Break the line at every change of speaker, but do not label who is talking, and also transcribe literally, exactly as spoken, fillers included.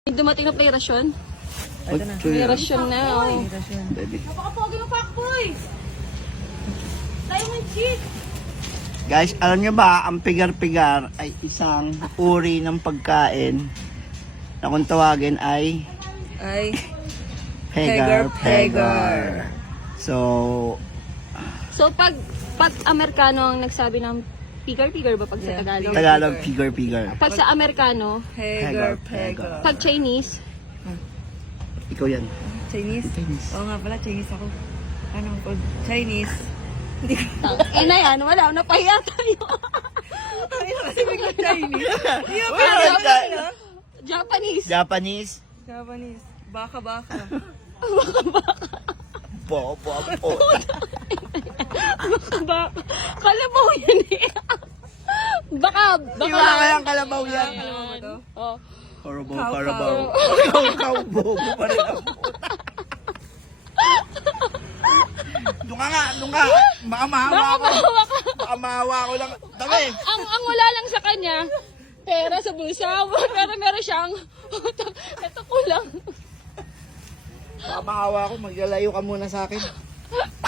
May dumating na playrasyon.
Ito na.
Playrasyon na. Oh.
Baby.
Napakapogi ng fuckboy! Diamond cheek!
Guys, alam nyo ba, ang pigar-pigar ay isang uri ng pagkain na kung tawagin ay
Ay,
pegar-pegar. So,
So pag pag Amerikano ang nagsabi ng pigar-pigar ba pag sa
Yeah.
Tagalog?
Tagalog, pigar-pigar.
Pag sa Amerikano,
Pegar,
Pegar,
pegar.
pag Chinese,
Ikaw yan.
Chinese?
Chinese.
Oo nga pala, Chinese ako. Ano po? Chinese? Hindi ko.
ina yan, wala, napahiya tayo.
Tayo kasi biglang Chinese. Hindi ko
Wala,
pala.
Japanese.
Japanese.
Japanese. Baka, baka.
Po, po, po.
Ba, kalabaw yan eh. Baka, baka.
Iba ka yung kalabaw yan.
Alam mo ba to?
Oh.
Karabaw,
Kaw,
karabaw. Kaw, kaw, bobo pa rin ang puta. Doon ka nga, doon ka. Baka mahawa ko. Baka mahawa ko lang. Dami.
Ang, ang wala lang sa kanya, pera sa bulsa. Pero meron siyang, ito ko lang.
Baka mahawa ko. Maglalayo ka muna sa akin.